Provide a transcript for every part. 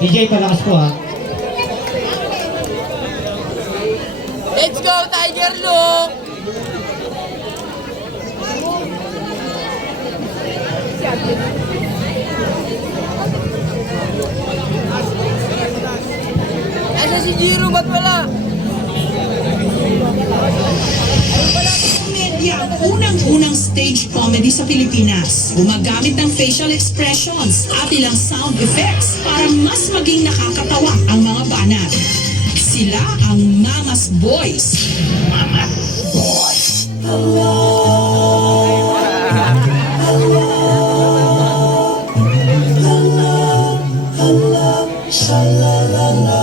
DJ, palakas po ha. Let's go, Tiger Look! Asa si Jiro? Ba't wala? Komedya ang unang-unang stage comedy sa Pilipinas. Gumagamit ng facial expressions at ilang sound effects para mas maging nakakatawa ang mga banat. Sila ang Mama's Boys. Mama's Boys. Hello. Hello. Hello. Hello. Shalalala.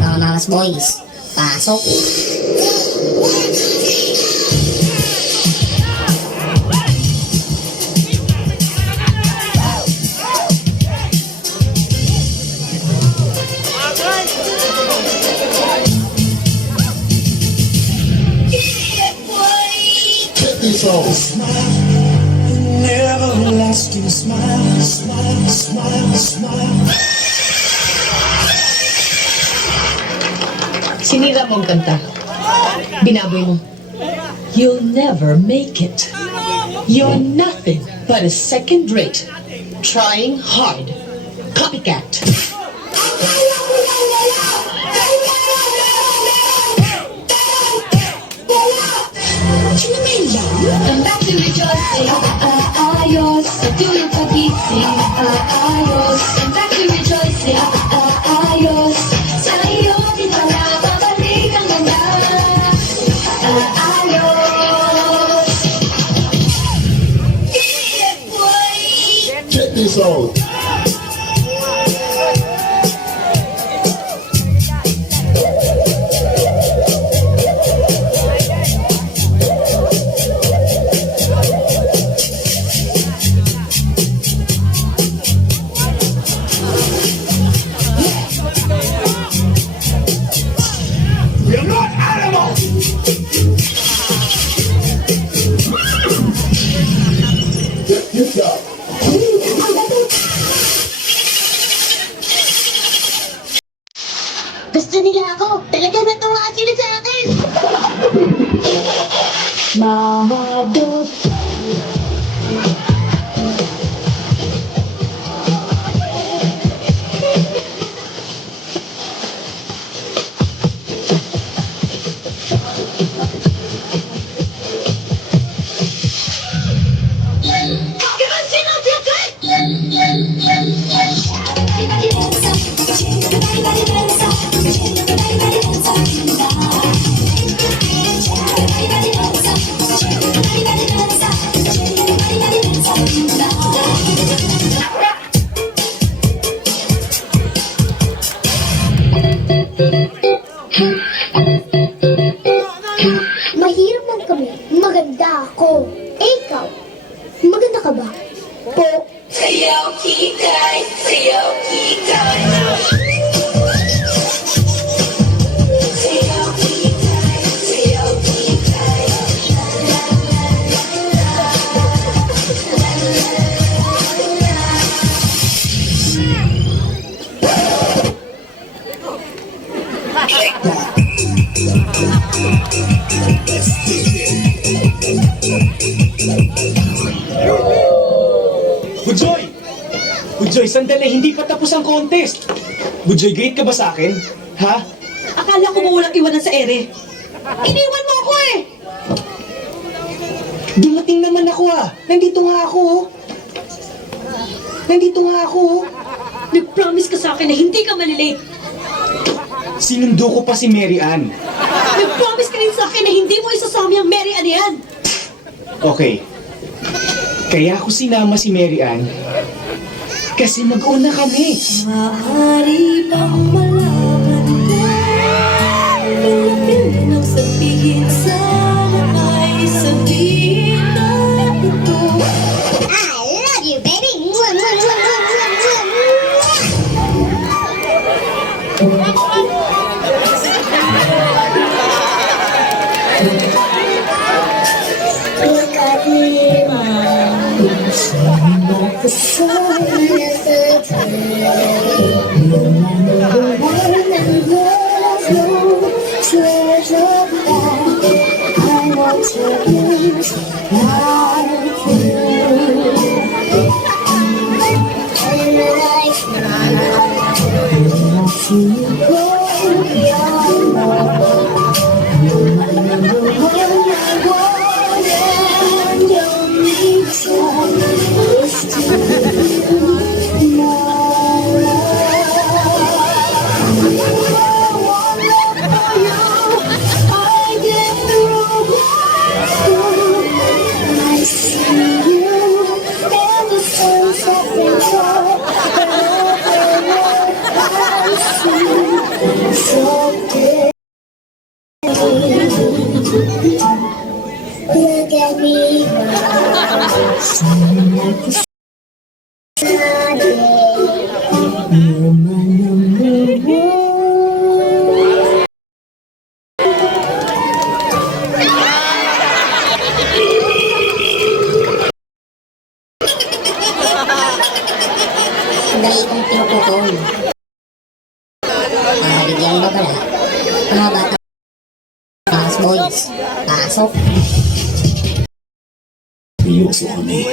Mama's Boys, pasok. Everlasting smile, smile, smile, smile. Sinira mo ang kanta. Binaboy mo. You'll never make it. You're nothing but a second rate, trying hard, copycat. Come back to rejoicing, ayos. Sa tulog pagising, ayos. Come back to rejoicing, ayos. Sa iyo din pala babalik ang ganda, ayos. Yeah, boy. Check this out. We're not animals. Get up. Gusto nila ako. Talaga natuwa sila sa akin. Mahadot. Come on, sing out your good. Budjoy, sandali, hindi pa tapos ang contest. Budjoy, great ka ba sa akin? Ha? Akala ko mo walang iwanan sa ere. Iniwan mo ako eh! Dumating naman ako ah. Nandito nga ako. Nandito nga ako. Nag-promise ka sa akin na hindi ka malilate. Sinundo ko pa si Mary Ann. Nag-promise ka rin sa akin na hindi mo isasama yung Mary Ann yan. Okay. Kaya ako sinama si Mary Ann kasi mag-una kami. Maaari bang malaman ko Pilapil ng sabihin sana ay sabihin na ito I love you, baby! Mwah, mwah, mwah, mwah, mwah, mwah. Look at me, the sun is the time. You're my number one and there's no treasure that I want to lose like you. And life when I see you go, you're my number one and only choice to my I get through I see you and the sunset and I see so good. Look at me now, shining like the sun. You're my number one. Dali kong pinupukol. Bigyan mo pala. Mga bata. Mga boys. Pasok. Seryoso kami.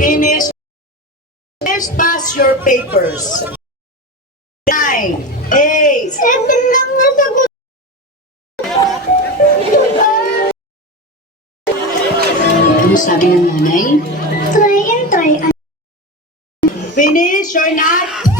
Finish. Please pass your papers. 9, 8, 7 lang nasagot. Ano sabi ng nanay? Try and try. finish or not?